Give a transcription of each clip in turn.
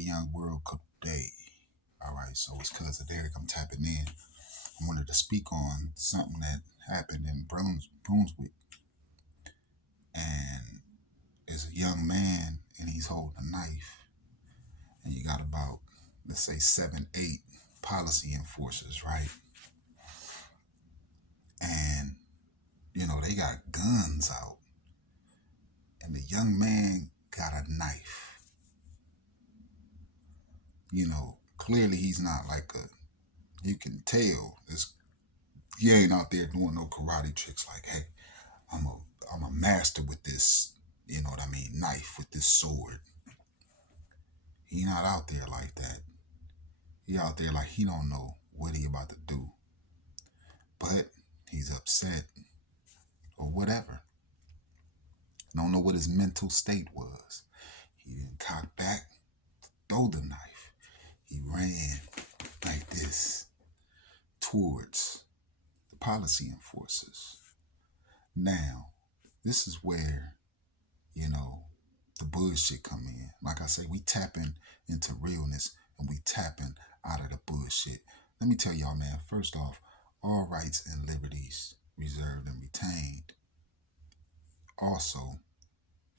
young world today. All right, so it's Cousin Derek. I'm tapping in. I wanted to speak on something that happened in Brunswick, and it's a young man, and he's holding a knife, and you got about, let's say, 7, 8 policy enforcers, right? And they got guns out, and the young man got a knife. Clearly he's not like a. You can tell he ain't out there doing no karate tricks like, hey, I'm a master with this, knife, with this sword. He not out there like that. He out there like he don't know what he about to do. But he's upset or whatever. Don't know what his mental state was. He didn't cock back, throw the knife. He ran like this towards the policy enforcers. Now, this is where, the bullshit come in. Like I say, we tapping into realness and we tapping out of the bullshit. Let me tell y'all, man, first off, all rights and liberties reserved and retained. Also,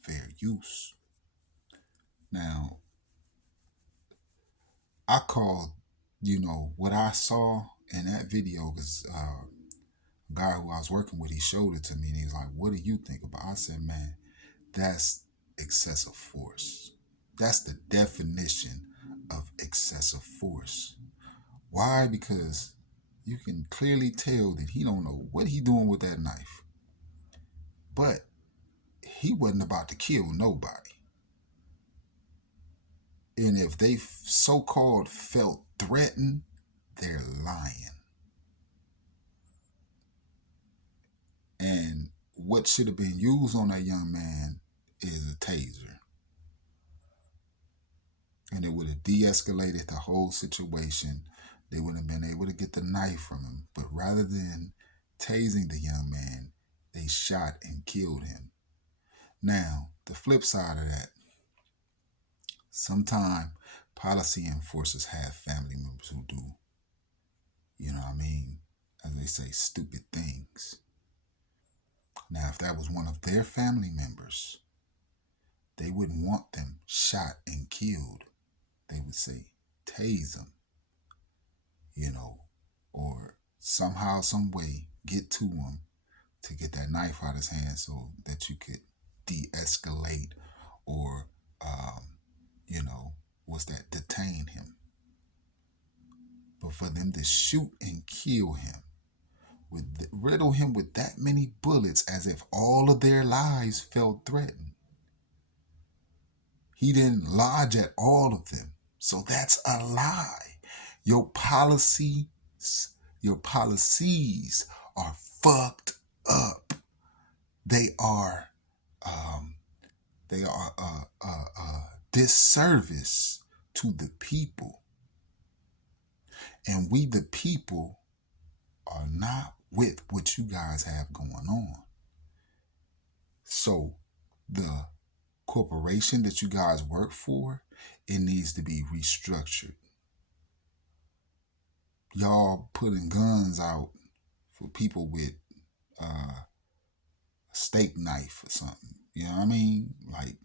fair use. Now, I called, what I saw in that video, because a guy who I was working with, he showed it to me and he was like, what do you think about it? I said, man, that's excessive force. That's the definition of excessive force. Why? Because you can clearly tell that he don't know what he doing with that knife. But he wasn't about to kill nobody. And if they so-called felt threatened, they're lying. And what should have been used on that young man is a taser. And it would have de-escalated the whole situation. They would have been able to get the knife from him. But rather than tasing the young man, they shot and killed him. Now, the flip side of that, sometimes policy enforcers have family members who do, as they say, stupid things. Now, if that was one of their family members, they wouldn't want them shot and killed. They would say, tase them, or somehow, some way, get to him to get that knife out of his hand so that you could de-escalate or, detain him. But for them to shoot and kill him, riddle him with that many bullets as if all of their lives felt threatened. He didn't lodge at all of them. So that's a lie. Your policies are fucked up. They are disservice to the people. And we, the people, are not with what you guys have going on. So the corporation that you guys work for, it needs to be restructured. Y'all putting guns out for people with a steak knife or something. You know what I mean? Like,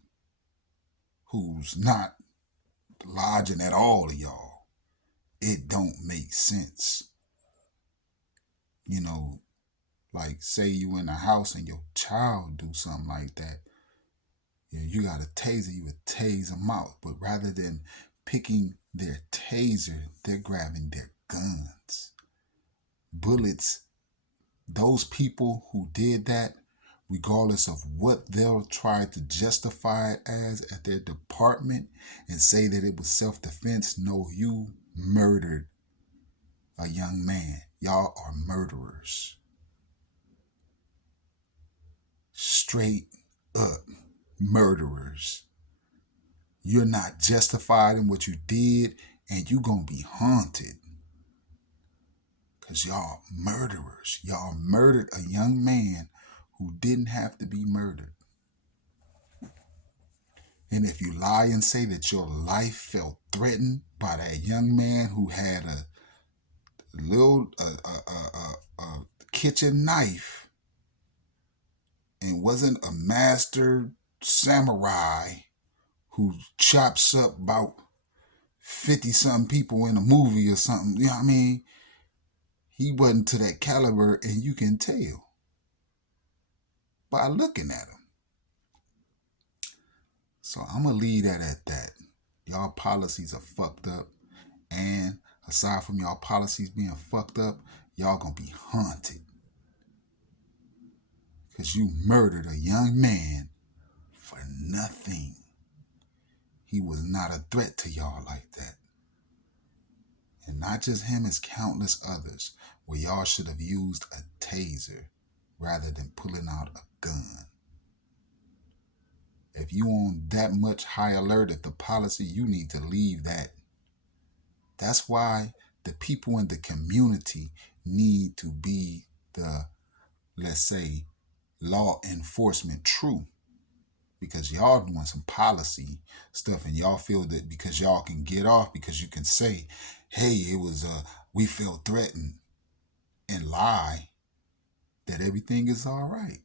who's not lodging at all of y'all. It don't make sense. Like, say you in a house and your child do something like that. You got a taser, you would tase them out. But rather than picking their taser, they're grabbing their guns. Bullets, those people who did that, regardless of what they'll try to justify it as at their department and say that it was self-defense, no, you murdered a young man. Y'all are murderers. Straight up murderers. You're not justified in what you did, and you're going to be haunted. Because y'all murderers. Y'all murdered a young man who didn't have to be murdered. And if you lie and say that your life felt threatened by that young man who had a little kitchen knife and wasn't a master samurai who chops up about 50 something people in a movie or something, you know what I mean? He wasn't to that caliber, and you can tell by looking at him. So I'm going to leave that at that. Y'all policies are fucked up. And aside from y'all policies being fucked up, y'all going to be haunted. Because you murdered a young man for nothing. He was not a threat to y'all like that. And not just him, it's countless others where y'all should have used a taser rather than pulling out a gun. If you on that much high alert at the policy, you need to leave that. That's why the people in the community need to be the, let's say, law enforcement true. Because y'all doing some policy stuff and y'all feel that because y'all can get off, because you can say, hey, it was, we feel threatened, and lie that everything is all right.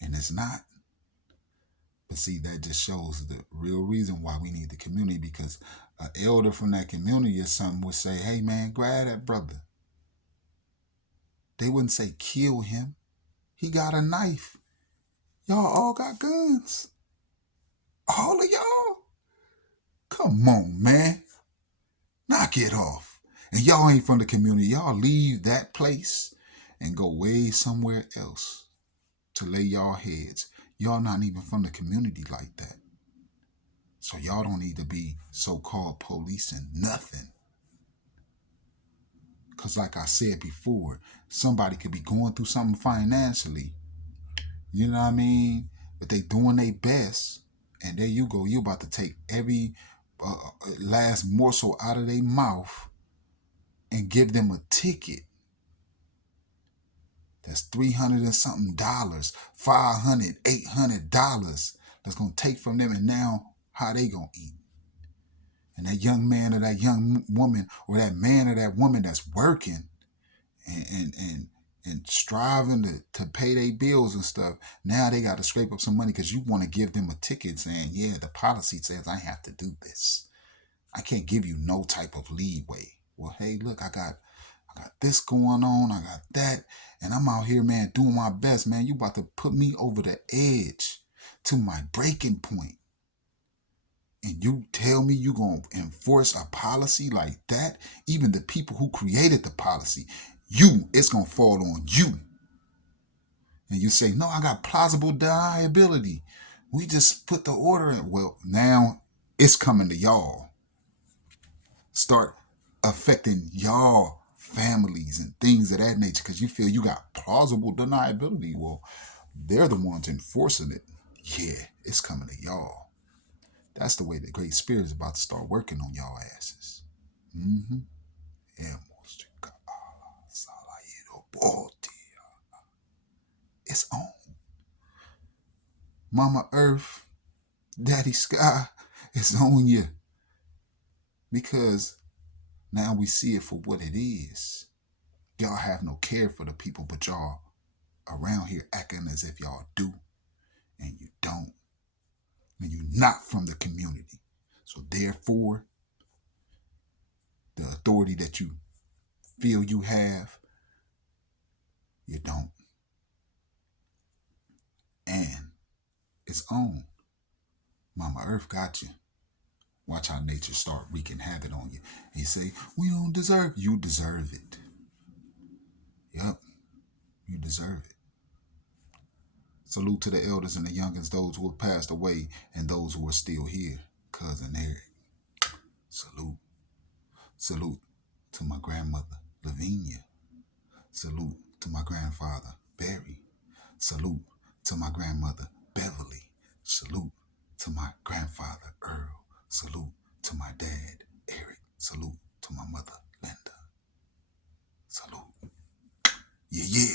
And it's not. But see, that just shows the real reason why we need the community, because an elder from that community or something would say, hey man, grab that brother. They wouldn't say kill him. He got a knife. Y'all all got guns. All of y'all. Come on, man. Knock it off. And y'all ain't from the community. Y'all leave that place and go way somewhere else to lay y'all heads. Y'all not even from the community like that. So y'all don't need to be so-called policing nothing. Because like I said before, somebody could be going through something financially. You know what I mean? But they doing their best. And there you go. You about to take every last morsel out of their mouth and give them a ticket. That's $300 and something, $500, $800 that's going to take from them, and now how they going to eat? And that young man or that young woman or that man or that woman that's working and striving to pay their bills and stuff, now they got to scrape up some money because you want to give them a ticket saying, yeah, the policy says I have to do this. I can't give you no type of leeway. Well, hey, look, I got this going on, I got that, and I'm out here, man, doing my best, man. You about to put me over the edge to my breaking point. And you tell me you going to enforce a policy like that? Even the people who created the policy, it's going to fall on you. And you say, no, I got plausible deniability. We just put the order in. Well, now it's coming to y'all. Start affecting y'all families and things of that nature because you feel you got plausible deniability. Well, they're the ones enforcing it. Yeah, it's coming to y'all. That's the way the Great Spirit is about to start working on y'all asses. Mm-hmm. It's on. Mama Earth, Daddy Sky, it's on you. Because now we see it for what it is. Y'all have no care for the people, but y'all around here acting as if y'all do. And you don't. And you're not from the community. So therefore, the authority that you feel you have, you don't. And it's on. Mama Earth got you. Watch how nature start wreaking havoc on you. And you say, we don't deserve it. You deserve it. Yep. You deserve it. Salute to the elders and the youngins, those who have passed away and those who are still here. Cousin Eric. Salute. Salute to my grandmother, Lavinia. Salute to my grandfather, Barry. Salute to my grandmother, Beverly. Salute to my grandfather, Earl. Salute to my dad, Eric. Salute to my mother, Linda. Salute. Yeah, yeah.